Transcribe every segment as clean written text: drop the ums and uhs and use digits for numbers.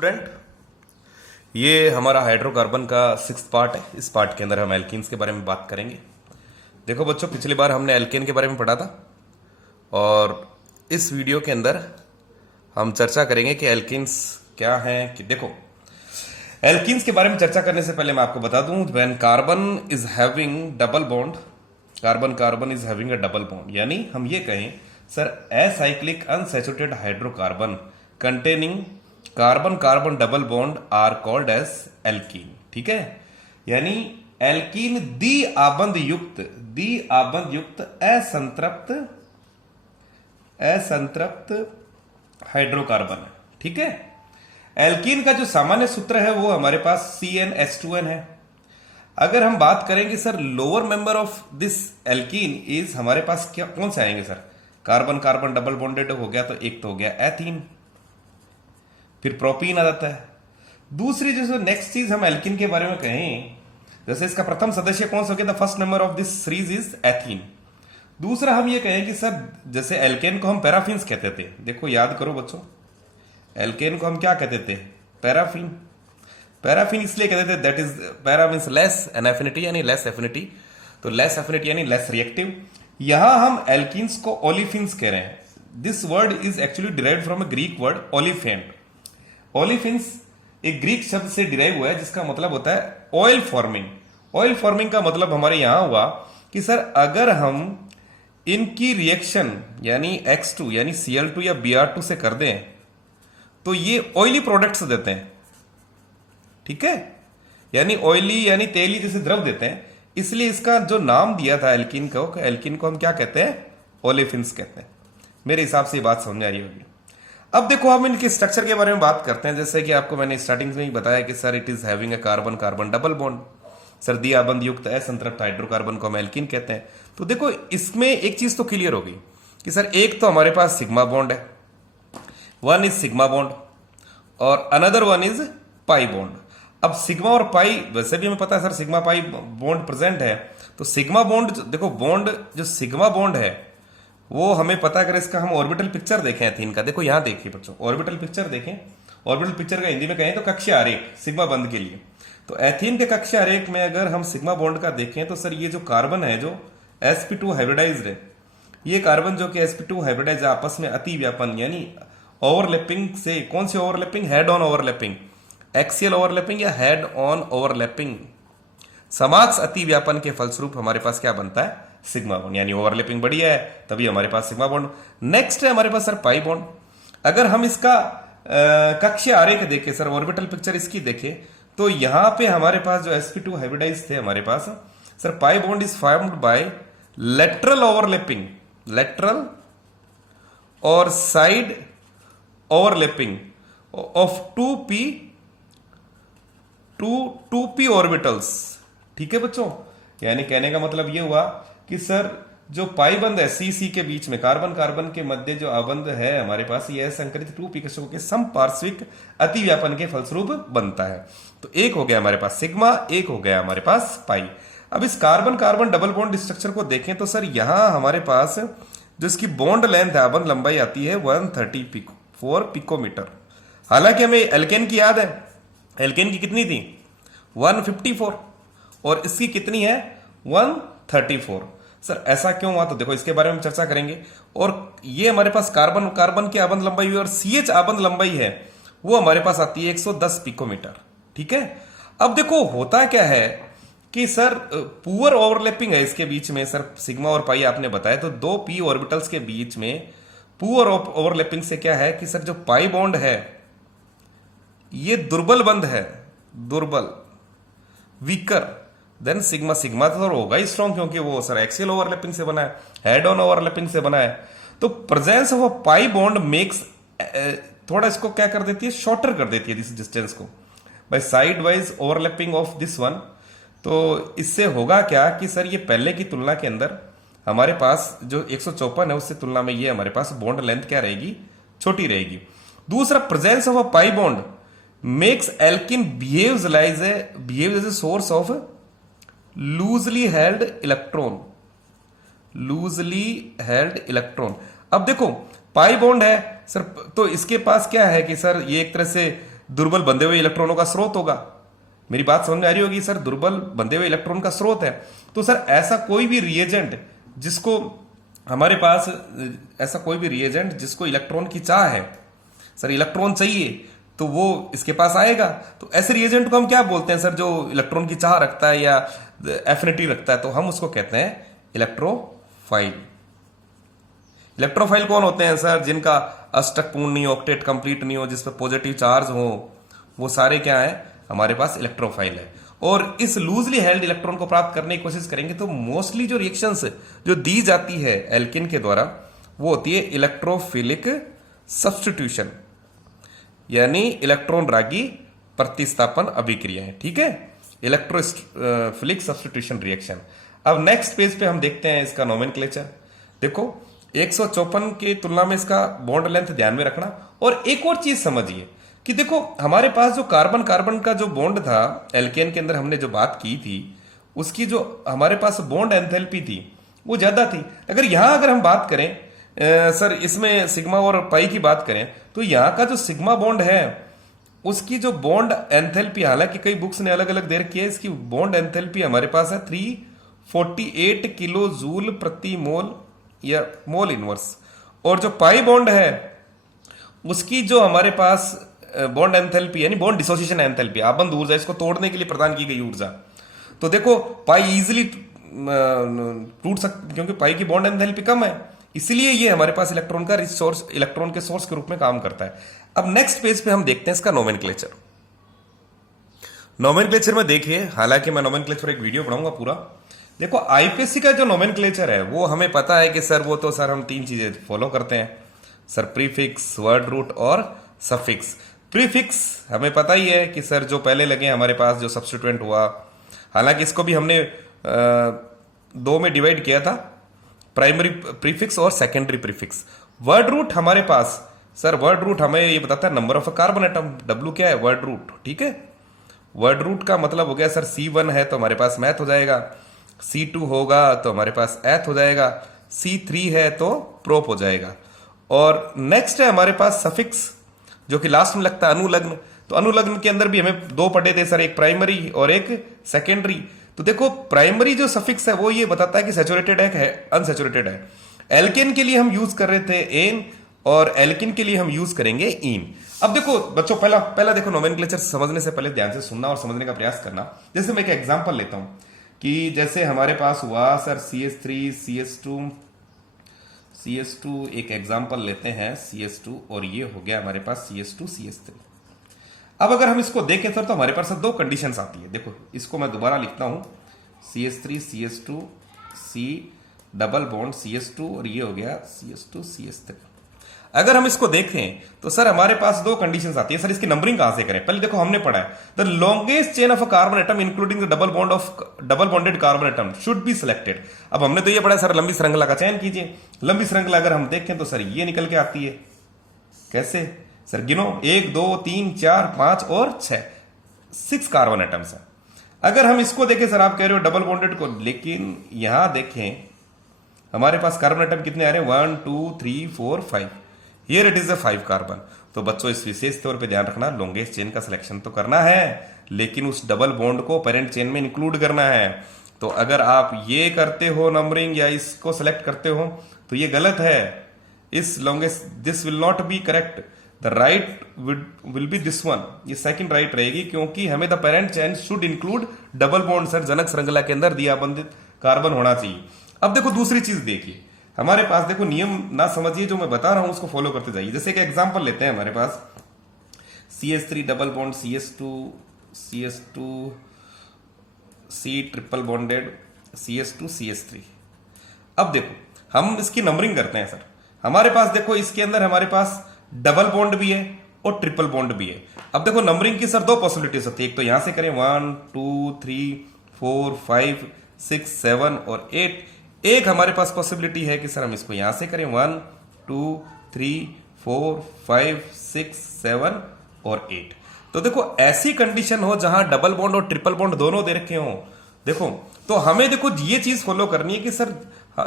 Student, ये हमारा hydrocarbon का 6th पार्ट है। इस पार्ट के अंदर हम एल्कीन्स के बारे में बात करेंगे। देखो बच्चों, पिछली बार हमने एल्केन के बारे में पढ़ा था और इस वीडियो के अंदर हम चर्चा करेंगे कि एल्कीन्स क्या हैं। कि देखो, एल्कीन्स के बारे में चर्चा करने से पहले मैं आपको बता दूं, when carbon is having double bond, carbon is having a double bond, यानी हम ये कहें sir acyclic unsaturated hydrocarbon containing carbon carbon double bond are called as alkene. ठीक है, यानी एल्कीन द्विआबंध युक्त असंतृप्त हाइड्रोकार्बन है। ठीक है, एल्कीन का जो सामान्य सूत्र है वो हमारे पास CnH2n है। अगर हम बात करेंगे sir lower member of this alkene is, हमारे पास क्या कौन से आएंगे sir? Carbon carbon double bonded हो गया तो एक तो हो गया एथीन, फिर प्रोपीन आ जाता है। दूसरी जो नेक्स्ट चीज हम एल्कीन के बारे में कहें, जैसे इसका प्रथम सदस्य कौन सा हो गया? The first member of this series is ethene. दूसरा हम ये कहें कि सर जैसे एल्केन को हम पैराफिन्स कहते थे। देखो याद करो बच्चों, एल्केन को हम क्या कहते थे? पैराफिन। पैराफिन इसलिए कहते थे, that is para means less N affinity, यानी लेस एफिनिटी, तो लेस एफिनिटी यानी लेस रिएक्टिव। यहां हम एल्कीन्स को ओलिफिन्स कह रहे हैं। This word is actually derived from a Greek word Oliphant. Olefins एक ग्रीक शब्द से डिराइव हुआ है जिसका मतलब होता है ऑयल फॉर्मिंग। ऑयल फॉर्मिंग का मतलब हमारे यहां हुआ कि सर अगर हम इनकी रिएक्शन यानी X2 यानी Cl2 या Br2 से कर दें तो ये ऑयली प्रोडक्ट्स देते हैं। ठीक है, यानी ऑयली यानी तेली जैसे द्रव देते हैं, इसलिए इसका जो नाम दिया था एल्कीन को हम क्या कहते हैं? ओलेफिन्स कहते हैं। मेरे हिसाब से ये बात समझ आ रही होगी। अब देखो हम इनके स्ट्रक्चर के बारे में बात करते हैं। जैसे कि आपको मैंने स्टार्टिंग में ही बताया कि sir it is having a carbon carbon double bond, sir द्विआबंध युक्त असंतृप्त हाइड्रोकार्बन को हम एल्कीन कहते हैं। तो देखो इसमें एक चीज तो क्लियर होगी कि सर एक तो हमारे पास सिग्मा बॉन्ड है, वन इज सिग्मा बॉन्ड और another one is pi bond. अब सिग्मा और पाई, वैसे भी हमें पता है sir sigma pi bond present है, तो सिग्मा बॉन्ड देखो, बॉन्ड जो सिग्मा बॉन्ड है वो हमें पता है। अगर इसका हम ऑर्बिटल पिक्चर देखें एथीन का, देखो यहां देखिए बच्चों, ऑर्बिटल पिक्चर देखें। ऑर्बिटल पिक्चर का हिंदी में कहें तो कक्षा आरेख सिग्मा बंध के लिए। तो एथीन के कक्षा आरेख में अगर हम सिग्मा बॉन्ड का देखें तो सर ये जो कार्बन है जो sp2 हाइब्रिडाइज्ड है, ये कार्बन जो कि sp2 हाइब्रिडाइज आपस में अति व्यापन यानी ओवरलैपिंग से, कौन से overlapping? Head on overlapping, axial overlapping या हेड ऑन ओवरलैपिंग, समाक्ष अति व्यापन के फलस्वरूप हमारे पास क्या बनता है? सिग्मा बॉन्ड, यानी ओवरलैपिंग बढ़िया है तभी हमारे पास सिग्मा बॉन्ड। नेक्स्ट है हमारे पास सर पाई बॉन्ड। अगर हम इसका कक्षीय आरेख देखें सर, ऑर्बिटल पिक्चर इसकी देखें, तो यहां पे हमारे पास जो sp2 हाइब्रिडाइज थे हमारे पास sir, pi bond is formed by lateral overlapping, lateral और side overlapping of 2p orbitals. ठीक है बच्चों, यानी कहने का मतलब यह हुआ कि सर जो पाई बंध है सी के बीच में, कार्बन कार्बन के मध्य जो आबंध है हमारे पास, यह संकरित 2p कक्षकों के समपार्श्विक अतिव्यापन के फलस्वरूप बनता है। तो एक हो गया हमारे पास सिग्मा, एक हो गया हमारे पास पाई। अब इस carbon carbon double bond structure को देखें तो सर यहां हमारे पास जो इसकी बॉन्ड लेंथ है, आबंध लंबाई आती है 134 पिकोमीटर। हालांकि हमें एल्केन की याद है, एल्केन की कितनी थी? 154 और इसकी कितनी है? 134। सर ऐसा क्यों हुआ? तो देखो इसके बारे में चर्चा करेंगे। और ये हमारे पास कार्बन कार्बन की आबंध लंबाई हुई और CH आबंध लंबाई है वो हमारे पास आती है 110 पिकोमीटर। ठीक है, अब देखो होता क्या है कि सर पुअर ओवरलैपिंग है इसके बीच में सर, सिग्मा और पाई आपने बताया, तो दो p ऑर्बिटल्स के बीच में पुअर ओवरलैपिंग से क्या है कि सर जो पाई बॉन्ड है ये दुर्बल बंध है, दुर्बल, वीकर देन सिग्मा। सिग्मा तो होगा ही स्ट्रॉन्ग क्योंकि वो सर एक्सियल ओवरलैपिंग से बना है, हेड ऑन ओवरलैपिंग से बना है। तो presence of a pi bond makes, थोड़ा इसको क्या कर देती है? शॉर्टर कर देती है दिस डिस्टेंस को by side wise overlapping of this one. तो इससे होगा क्या कि सर ये पहले की तुलना के अंदर हमारे पास जो 154 है उससे तुलना में ये हमारे पास बॉन्ड लेंथ क्या रहेगी? छोटी रहेगी। दूसरा, presence of a pi bond makes alkene behaves as a source of loosely held electron। अब देखो पाई बॉन्ड है सर, तो इसके पास क्या है कि सर ये एक तरह से दुर्बल बंधे हुए इलेक्ट्रॉनों का स्रोत होगा। मेरी बात समझ में आ रही होगी सर, दुर्बल बंधे हुए इलेक्ट्रॉन का स्रोत है। तो सर ऐसा कोई भी रिएजेंट जिसको हमारे पास ऐसा कोई भी रिएजेंट जिसको इलेक्ट्रॉन की चाह है, सर इलेक्ट्रॉन चाहिए, तो वो इसके पास आएगा। तो ऐसे रिएजेंट को हम क्या बोलते हैं सर, जो इलेक्ट्रॉन की चाह रखता है या एफिनिटी रखता है, तो हम उसको कहते हैं इलेक्ट्रोफाइल। इलेक्ट्रोफाइल कौन होते हैं सर, जिनका अष्टक पूर्ण नहीं हो, ऑक्टेट कंप्लीट नहीं हो, जिसपे पॉजिटिव चार्ज हो, वो सारे क्या है हमारे पास इलेक्ट्रोफाइल है। और इस लूजली हेल्ड इलेक्ट्रॉन को प्राप्त करने की कोशिश करेंगे तो मोस्टली जो रिएक्शंस जो दी जाती है एल्किन के द्वारा वो होती है इलेक्ट्रोफिलिक सब्स्टिट्यूशन, यानी इलेक्ट्रॉन रागी प्रतिस्थापन अभिक्रियाएं। ठीक है, इलेक्ट्रोफिलिक सब्स्टिट्यूशन रिएक्शन। अब नेक्स्ट पेज पे हम देखते हैं इसका नोमेनक्लेचर। देखो 154 की तुलना में इसका बॉन्ड लेंथ ध्यान में रखना। और एक और चीज समझिए कि देखो हमारे पास जो कार्बन कार्बन का जो बॉन्ड था एल्केन के अंदर हमने जो बात की थी, उसकी जो हमारे पास बॉन्ड एंथैल्पी थी वो ज्यादा थी। अगर हम बात करें सर इसमें सिग्मा और पाई की बात करें, तो यहाँ का जो सिग्मा बॉन्ड है उसकी जो बॉन्ड एंथैल्पी, हालांकि कई बुक्स ने अलग अलग दे रखी है, इसकी बॉन्ड एंथैल्पी हमारे पास है 348 किलो जूल प्रति मोल या मोल इनवर्स। और जो पाई बॉन्ड है उसकी जो हमारे पास बॉन्ड एंथैल्पी यानी बॉन्ड डिसोसिएशन एंथैल्पी, आबंध ऊर्जा, इसको तोड़ने के लिए प्रदान की गई ऊर्जा, तो देखो पाई इजीली टूट सकती, क्योंकि पाई की बॉन्ड एंथैल्पी कम है, इसलिए ये हमारे पास इलेक्ट्रॉन का सोर्स, इलेक्ट्रॉन के सोर्स के रूप में काम करता है। अब नेक्स्ट पेज पे हम देखते हैं इसका नोमेनक्लेचर। नोमेनक्लेचर में देखिए, हालांकि मैं नोमेनक्लेचर पर एक वीडियो बनाऊंगा पूरा। देखो आईपीएससी का जो नोमेनक्लेचर है वो हमें पता है कि सर वो तो सर हम 3 चीजें फॉलो करते हैं सर, प्रीफिक्स, वर्ड रूट और सफिक्स। प्रीफिक्स हमें पता ही है कि सर जो पहले लगे हमारे पास जो सब्स्टिट्यूएंट हुआ, हालांकि इसको भी हमने 2 में डिवाइड किया था, प्राइमरी प्रीफिक्स और सेकेंडरी प्रीफिक्स। वर्ड रूट हमारे पास सर, वर्ड रूट हमें ये बताता है number of carbon atom, W क्या है वर्ड रूट। ठीक है, वर्ड रूट का मतलब हो गया सर C1 है तो हमारे पास मैथ हो जाएगा, C2 होगा तो हमारे पास एथ हो जाएगा, C3 है तो प्रोप हो जाएगा। और नेक्स्ट है हमारे पास सफिक्स जो कि लास्ट में लगता है अनुलग्न। तो अनुलग्न के अंदर भी हमें 2 पढ़े थे सर, एक प्राइमरी और एक सेकेंडरी। तो देखो प्राइमरी जो सफिक्स है वो ये बताता है कि सैचुरेटेड है अनसैचुरेटेड है। एल्केन के लिए हम यूज कर रहे थे एन और एल्किन के लिए हम यूज करेंगे इन। अब देखो बच्चों, पहला देखो नोमेनक्लेचर समझने से पहले ध्यान से सुनना और समझने का प्रयास करना। जैसे मैं एक एग्जांपल लेता हूं कि जैसे हमारे पास हुआ सर CH3 CH2 एक एग्जांपल लेते हैं CH2 और ये हो गया हमारे पास CH2 CH3। अब अगर हम इसको देखें सर तो हमारे पास 2 कंडीशंस आती है। देखो इसको मैं दोबारा लिखता हूं CH3 CH2 C double bond CH2 और ये हो गया CH2 CH3। अगर हम इसको देखें तो सर हमारे पास 2 कंडीशंस आती है। सर इसकी नंबरिंग कहां से करें? पहले देखो हमने पढ़ा है the longest chain of a carbon atom including the double bonded carbon atom should be selected. अब हमने तो ये पढ़ा सर लंबी श्रृंखला का चयन कीजिए। लंबी श्रृंखला अगर हम देखें तो सर ये निकल के आती है। कैसे सर? गिनो 1 2 3 4 5 और 6 कार्बन एटम्स है। अगर हम इसको देखें सर, आप कह रहे हो डबल बॉन्डेड को, लेकिन यहां देखें हमारे पास कार्बन एटम कितने आ रहे हैं 1 2 3 4 5। Here it is a 5 carbon. तो बच्चों इस विशेष तौर पे ध्यान रखना, लॉन्गेस्ट चेन का सिलेक्शन तो करना है लेकिन उस डबल बॉन्ड को पेरेंट चेन में इंक्लूड करना है। तो अगर आप ये करते हो नंबरिंग या इसको सेलेक्ट करते हो तो ये गलत है। इस longest this will not be correct, the right will be this one, ये सेकंड राइट रहेगी क्योंकि हमें the parent chain should include double bond sir, जनक श्रृंखला के अंदर दियाबंदित कार्बन होना चाहिए। अब देखो दूसरी चीज देखिए हमारे पास, देखो नियम ना समझिए, जो मैं बता रहा हूं उसको फॉलो करते जाइए। जैसे एक एग्जांपल लेते हैं हमारे पास CH3 double bond CH2 C triple bonded CH2 CH3। अब देखो हम इसकी नंबरिंग करते हैं सर। हमारे पास देखो इसके अंदर हमारे पास डबल बॉन्ड भी है और ट्रिपल बॉन्ड भी है। अब देखो नंबरिंग की सर 2 पॉसिबिलिटीज होती है। एक तो यहां से करें 1 2 3 4 5 6 7 और 8। एक हमारे पास पॉसिबिलिटी है कि सर हम इसको यहां से करें 1 2 3 4 5 6 7 और 8। तो देखो ऐसी कंडीशन हो जहां डबल बॉन्ड और ट्रिपल बॉन्ड दोनों दे रखे हो, देखो तो हमें देखो ये चीज फॉलो करनी है कि sir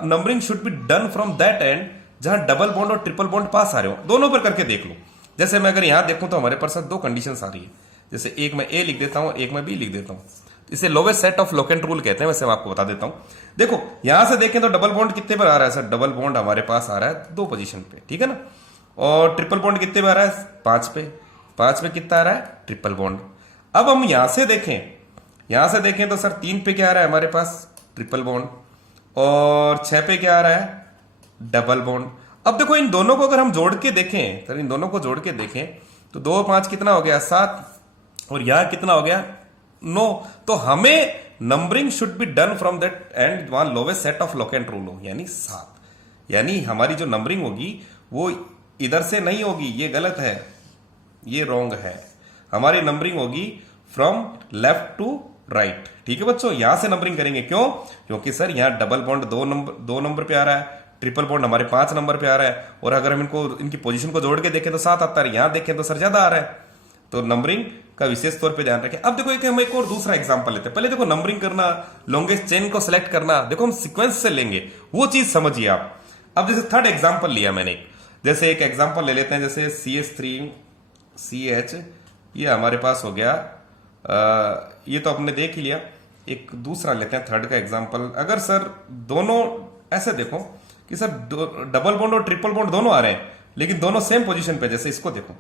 numbering should be done from that and जहां डबल बॉन्ड और ट्रिपल बॉन्ड पास आ रहे हो। दोनों पर करके देख लो। जैसे मैं अगर यहां देखूं तो हमारे पास दो कंडीशन आ रही है, जैसे एक मैं ए लिख देता हूं, एक मैं बी लिख देता हूं। इसे lowest set of locant rule कहते हैं। वैसे मैं आपको बता देता हूं, देखो यहां से देखें तो डबल बॉन्ड कितने पर आ रहा है सर, डबल बॉन्ड हमारे पास आ रहा है 2 पोजीशन पे, ठीक है ना। और ट्रिपल बॉन्ड कितने पे आ रहा है, 5 पे। 5 पे कितना आ रहा है, ट्रिपल बॉन्ड। अब हम यहां से देखें तो सर 3 पे क्या आ रहा है हमारे पास, ट्रिपल बॉन्ड। और 6 पे क्या आ रहा है, डबल बॉन्ड। अब देखो इन दोनों को अगर हम जोड़ के देखें, सर इन दोनों को जोड़ के देखें तो 2 5 कितना हो गया, 7। और यहां कितना हो गया, 9। तो हमें numbering should be done from that end वहां lowest set of locant rule हो, यानी 7। यानी हमारी जो नंबरिंग होगी वो इधर से नहीं होगी, ये गलत है, ये रॉन्ग है। हमारी नंबरिंग होगी फ्रॉम लेफ्ट टू राइट, ठीक है बच्चों। यहां से नंबरिंग करेंगे, क्यों, क्योंकि सर यहां डबल बॉन्ड 2 नंबर पे आ रहा है, ट्रिपल बॉन्ड हमारे 5 नंबर पे आ रहा है। और अगर हम इनकी पोजीशन को जोड़ के देखें तो 7 आता है, यहां देखें तो सर ज्यादा आ रहा है। तो नंबरिंग का विशेष तौर पे ध्यान रखें। अब देखो हम एक और दूसरा एग्जांपल लेते हैं। पहले देखो नंबरिंग करना, लॉन्गेस्ट चेन को सिलेक्ट करना, देखो हम सीक्वेंस से लेंगे, वो चीज समझिए आप। अब जैसे थर्ड एग्जांपल लिया मैंने, जैसे एक एग्जांपल ले लेते हैं, जैसे CH3CH, ये हमारे पास हो गया, ये तो आपने देख ही लिया। एक दूसरा लेते हैं, थर्ड का एग्जांपल। अगर सर दोनों ऐसे देखो कि सर डबल बॉन्ड और ट्रिपल बॉन्ड दोनों आ रहे हैं, लेकिन दोनों सेम पोजीशन पे, जैसे इसको देखो,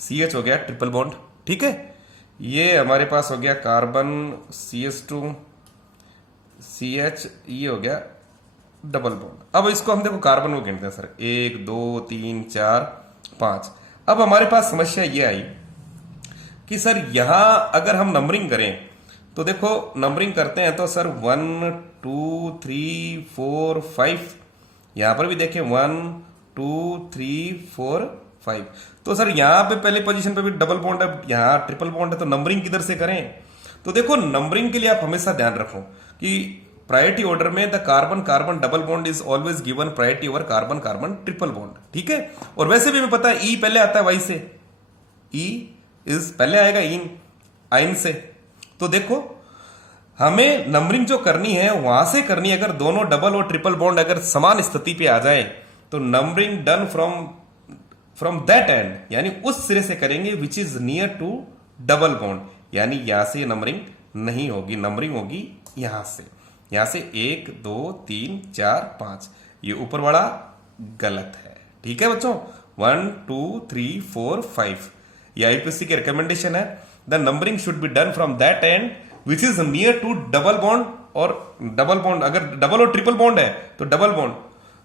CH हो गया ट्रिपल बॉन्ड, ठीक है। ये हमारे पास हो गया कार्बन CH2 CH, ये हो गया डबल बॉन्ड। अब इसको हम देखो कार्बन को गिनते हैं सर, 1 2 3 4 5। अब हमारे पास समस्या ये आई कि सर यहां अगर हम नंबरिंग करें तो देखो नंबरिंग करते हैं तो सर 1 2 3 4 5, यहां पर भी देखें 1 2 3 4 5। तो सर यहां पे पहले पोजीशन पे भी डबल बॉन्ड है, यहां ट्रिपल बॉन्ड है, तो नंबरिंग किधर से करें। तो देखो नंबरिंग के लिए आप हमेशा ध्यान रखो कि प्रायोरिटी ऑर्डर में the carbon carbon double bond is always given priority over carbon carbon triple bond, ठीक है। और वैसे भी हमें पता है ई पहले आता है वाई से, ई इज पहले आएगा इन आइन से। तो देखो हमें नंबरिंग जो करनी है वहां से करनी है। अगर दोनों डबल और ट्रिपल बॉन्ड अगर समान स्थिति पे आ जाए तो numbering done from that end, यानी उस सिरे से करेंगे which is near to double bond, यानी यहां से नंबरिंग नहीं होगी, नंबरिंग होगी यहां से 1 2 3 4 5। ये ऊपर वाला गलत है, ठीक है बच्चों। 1 2 3 4 5 ये आईपीसी की रिकमेंडेशन है। The numbering should be done from that end which is near to double bond. और डबल बॉन्ड अगर डबल और ट्रिपल बॉन्ड है तो डबल बॉन्ड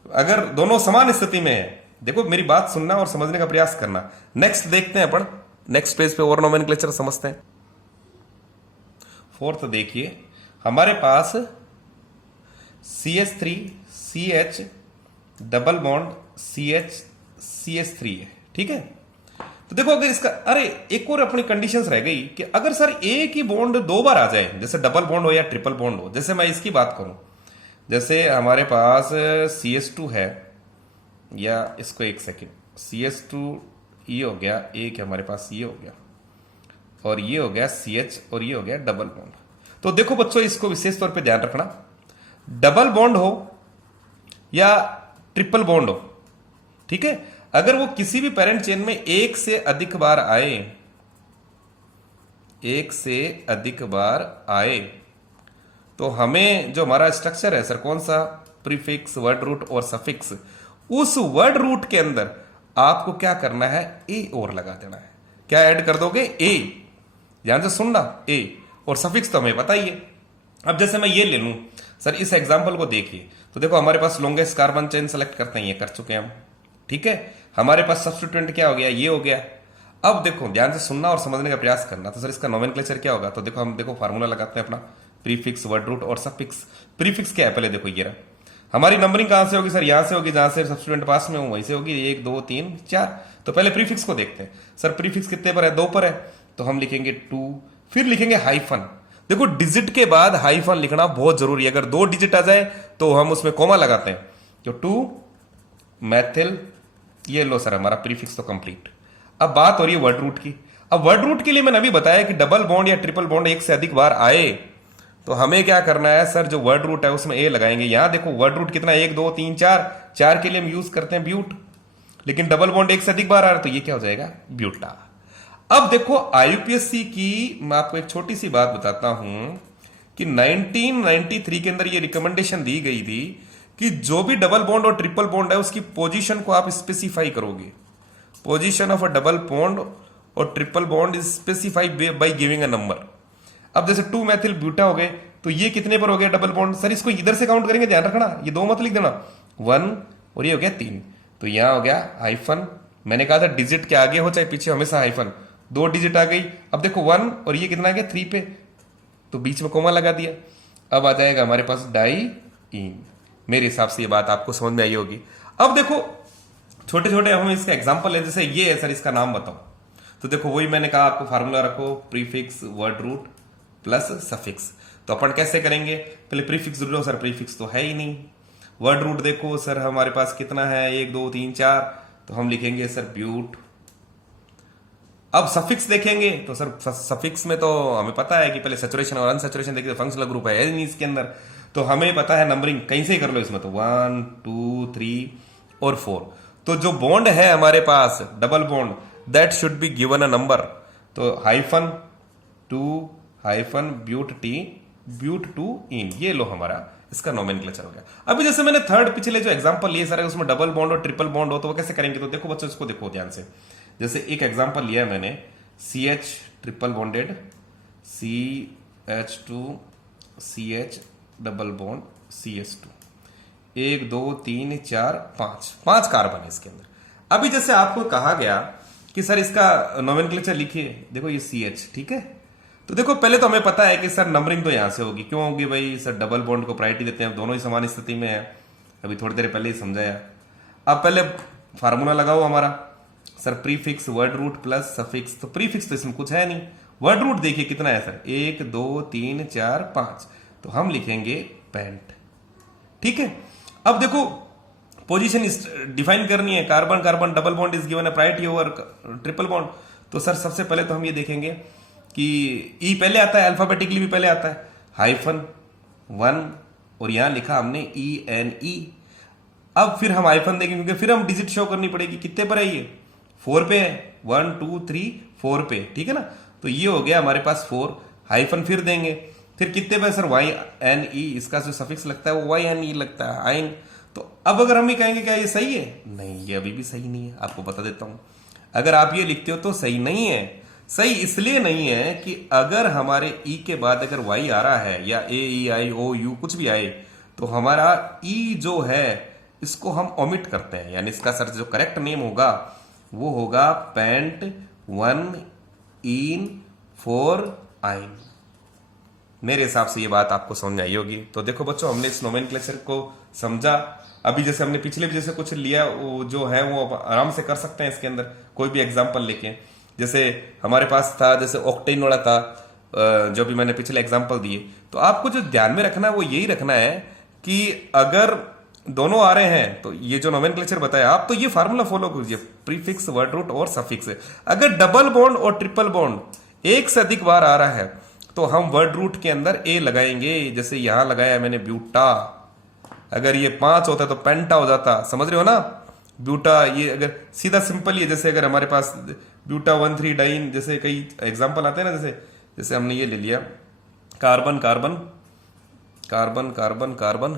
अगर दोनों समान स्थिति में है, देखो मेरी बात सुनना और समझने का प्रयास करना। नेक्स्ट देखते हैं अपन, नेक्स्ट पेज पे और नोमेनक्लेचर समझते हैं। फोर्थ देखिए, हमारे पास CH3CH डबल बॉन्ड CH3 है, ठीक है। तो देखो अगर इसका, अरे एक और अपनी कंडीशंस रह गई कि अगर सर एक ही बॉन्ड 2 बार आ जाए, जैसे डबल बॉन्ड हो या ट्रिपल बॉन्ड हो। जैसे मैं इसकी बात करूं, जैसे हमारे पास CH2 है, या इसको एक सेकेंड, CH2 ये हो गया, एक हमारे पास ये हो गया, और ये हो गया CH, और ये हो गया डबल बॉन्ड। तो देखो बच्चों इसको विशेष तौर पे ध्यान रखना, डबल बॉन्ड हो या ट्रिपल बॉन्ड हो, ठीक है, अगर वो किसी भी पेरेंट चेन में एक से अधिक बार आए, तो हमें जो हमारा स्ट्रक्चर है सर कौन सा, प्रीफिक्स, वर्ड रूट और सफिक्स, उस वर्ड रूट के अंदर आपको क्या करना है, ए और लगा देना है। क्या ऐड कर दोगे, ए, ध्यान से सुनना, ए, और सफिक्स तो हमें पता ही है। अब जैसे मैं ये ले लूं सर, इस एग्जांपल को देखिए, तो देखो हमारे पास लॉन्गेस्ट कार्बन चेन सेलेक्ट करते हैं, ये कर चुके हैं हम, ठीक है। हमारे पास सब्स्टिट्यूएंट क्या हो गया, ये हो गया। अब देखो ध्यान से सुनना और समझने का प्रयास करना। तो सर इसका नोमेनक्लेचर क्या होगा, तो देखो हम देखो फार्मूला लगाते हैं अपना, प्रीफिक्स, वर्ड रूट और सफिक्स। प्रीफिक्स क्या है, पहले देखो ये रहा। हमारी नंबरिंग कहां से होगी सर, यहां से होगी, जहां से सब्स्टिट्यूएंट पास में हो वहीं से होगी, 1 2 3 4। तो पहले प्रीफिक्स को देखते हैं। सर प्रीफिक्स कितने पर है, 2 पर है, तो हम लिखेंगे 2, फिर लिखेंगे हाइफन। देखो डिजिट के बाद हाइफन लिखना बहुत जरूरी है। अगर 2 डिजिट आ जाए तो हम उसमें कोमा लगाते हैं, तो 2 मैथिल, ये लो सर हमारा प्रीफिक्स तो कंप्लीट। अब बात हो रही है वर्ड रूट की। अब वर्ड रूट के लिए मैंने अभी बताया कि डबल बॉन्ड या ट्रिपल बॉन्ड एक से अधिक बार आए तो हमें क्या करना है सर, जो वर्ड रूट है उसमें ए लगाएंगे। यहां देखो वर्ड रूट कितना, 1 2 3 4, 4 के लिए हम यूज करते हैं ब्यूट। लेकिन डबल बॉन्ड एक से अधिक बार आ रहा है तो ये क्या हो जाएगा, ब्यूटा। अब देखो आईयूपीएससी की मैं आपको एक छोटी सी बात बताता हूं कि 1993 के अंदर ये रिकमेंडेशन दी गई थी कि जो भी डबल बॉन्ड और ट्रिपल बॉन्ड है उसकी पोजीशन को आप स्पेसिफाई करोगे। Position of a double bond और triple bond is specify by giving a number. अब जैसे 2 मेथिल ब्यूटा हो गए तो ये कितने पर हो गया डबल बॉन्ड, सर इसको इधर से काउंट करेंगे, ध्यान रखना, ये 2 मत लिख देना, 1 और ये हो गया 3, तो यहां हो गया हाइफन। मैंने कहा था डिजिट के आगे हो चाहे पीछे हमेशा हाइफन, 2 डिजिट आ गई। अब देखो 1 और ये कितना आ गया 3 पे, तो बीच में कोमा लगा दिया। अब आ जाएगा हमारे पास डाई इन। मेरे हिसाब से ये बात आपको समझ में आई होगी। अब देखो छोटे छोटे हम इसका एग्जांपल है, जैसे ये है सर इसका नाम बताओ, तो देखो वही मैंने कहा आपको फार्मूला रखो, prefix word root plus suffix. तो अपन कैसे करेंगे, पहले प्रीफिक्स ढूंढो, सर प्रीफिक्स तो है ही नहीं। वर्ड रूट देखो सर हमारे पास कितना है 1 2 3 4, तो हम लिखेंगे सर ब्यूट। अब सफिक्स देखेंगे तो सर सफिक्स में तो हमें पता है कि पहले सैचुरेशन और अनसैचुरेशन देखिए, फंक्शनल ग्रुप है नहीं इसके अंदर, तो हमें पता है नंबरिंग कहीं से ही कर लो इसमें, तो 1 2 3 और 4। तो जो बॉन्ड है हमारे पास double bond that should be given a number, तो हाइफन 2 हाइफन ब्यूट टी ब्यूट 2 इन, ये लो हमारा इसका नोमेनक्लेचर हो गया। अभी जैसे मैंने थर्ड पिछले जो एग्जांपल लिए सारे उसमें डबल बॉन्ड और ट्रिपल बॉन्ड हो, तो वो कैसे करेंगे, तो देखो बच्चों इसको देखो ध्यान से। जैसे एक एग्जांपल लिया मैंने CH triple bonded CH2 CH double bond CS2, 1 2 3 4 5 carbon है इसके अंदर। अभी जैसे आपको कहा गया कि सर इसका नोमेनक्लेचर लिखिए, देखो ये CH, ठीक है, तो देखो पहले तो हमें पता है कि सर नंबरिंग तो यहां से होगी, क्यों होगी भाई, सर डबल बॉन्ड को प्रायोरिटी देते हैं, दोनों ही समान स्थिति में है, अभी थोड़ी देर पहले ही समझाया। अब पहले फार्मूला लगाओ हमारा, sir prefix word root plus suffix, तो प्रीफिक्स तो इसमें कुछ है नहीं, वर्ड रूट देखिए कितना है सर 1 2 3 4 5, तो हम लिखेंगे पेंट, ठीक है। अब देखो पोजीशन डिफाइन करनी है, carbon carbon double bond is given a priority over triple bond, तो सर सबसे पहले तो हम ये देखेंगे कि ई पहले आता है, अल्फाबेटिकली भी पहले आता है, हाइफन 1 और यहां लिखा हमने ENE। अब फिर हम हाइफन देखेंगे क्योंकि फिर हम डिजिट शो करनी पड़ेगी, कितने पर है ये 4 पे है, 1 2 3 4 पे, ठीक है ना, तो ये हो गया हमारे पास 4, हाइफन फिर देंगे, फिर कितने पे सर YNE, इसका जो सफिक्स लगता है वो YNE लगता है आइन। तो अब अगर हम ये कहेंगे क्या ये सही है, नहीं ये अभी भी सही नहीं है, आपको बता देता हूं। अगर आप ये लिखते हो तो सही नहीं है, सही इसलिए नहीं है कि अगर हमारे ई के बाद अगर वाई आ रहा है या AEIOU कुछ भी आए, तो हमारा ई जो है इसको हम ओमिट करते हैं, यानी इसका सर जो करेक्ट नेम होगा वो होगा पेंट 1 इन 4 आइन। मेरे हिसाब से ये बात आपको समझ आई होगी। तो देखो बच्चों हमने इस नोमेनक्लेचर को समझा। अभी जैसे हमने पिछले भी जैसे कुछ लिया वो जो है वो आराम से कर सकते हैं इसके अंदर कोई भी एग्जांपल लेके। जैसे हमारे पास था जैसे ऑक्टेन वाला था, जो भी मैंने पिछले एग्जांपल दिए, तो आपको जो ध्यान में रखना है वो यही रखना है कि अगर दोनों आ रहे हैं तो ये जो नोमेनक्लेचर बताया आप, तो ये फार्मूला फॉलो कीजिए, प्रीफिक्स वर्ड रूट और सफिक्स। अगर डबल बॉन्ड और ट्रिपल बॉन्ड एक से अधिक बार आ रहा है तो हम वर्ड रूट के अंदर ए लगाएंगे, जैसे यहां लगाया मैंने ब्यूटा। अगर ये 5 होता तो पेंटा हो जाता, समझ रहे हो ना, ब्यूटा। ये अगर सीधा सिंपल ही है, जैसे अगर हमारे पास ब्यूटा 1,3 डाइन जैसे कई एग्जांपल आते हैं ना, जैसे हमने ये ले लिया carbon carbon carbon carbon carbon,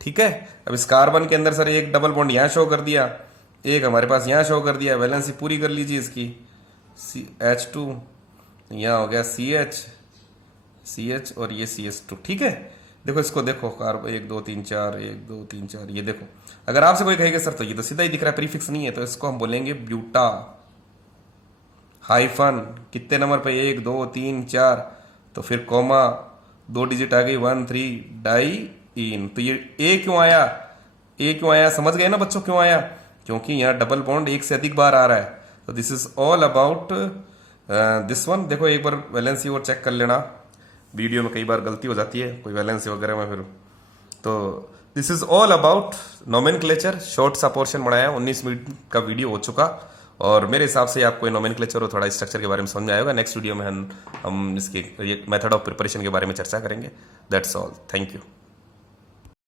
ठीक है। अब इस कार्बन के अंदर सर एक डबल बॉन्ड यहां शो कर दिया, एक हमारे पास यहां शो कर दिया, वैलेंसी पूरी कर लीजिए इसकी, H2 यहां हो गया CH और ये CS2, ठीक है। देखो इसको देखो, कार्बन 1 2 3 4 1 2 3 4, ये देखो। अगर आपसे कोई कहेगा सर तो ये तो सीधा ही दिख रहा है, प्रीफिक्स नहीं है, तो इसको हम बोलेंगे ब्यूटा हाइफन कितने नंबर पे 1 2 3 4, तो फिर कोमा 2 डिजिट आ गई 1 3 डाई इन। तो ये ए क्यों आया, समझ गए ना बच्चों क्यों आया, क्योंकि यहाँ डबल बॉन्ड एक से अधिक बार आ रहा है। तो this is all about this one. देखो एक बार वैलेंसी और चेक कर लेना, वीडियो में कई बार गलती हो जाती है कोई वैलेंसी वगैरह में फिर। तो this is all about nomenclature, short सा पोर्शन बनाया, 19 मिनट का वीडियो हो चुका, और मेरे हिसाब से आपको नोमेनक्लेचर और थोड़ा स्ट्रक्चर के बारे में समझ में आएगा। नेक्स्ट वीडियो में हम इसके मेथड ऑफ प्रिपरेशन के बारे में चर्चा करेंगे। That's all, thank you.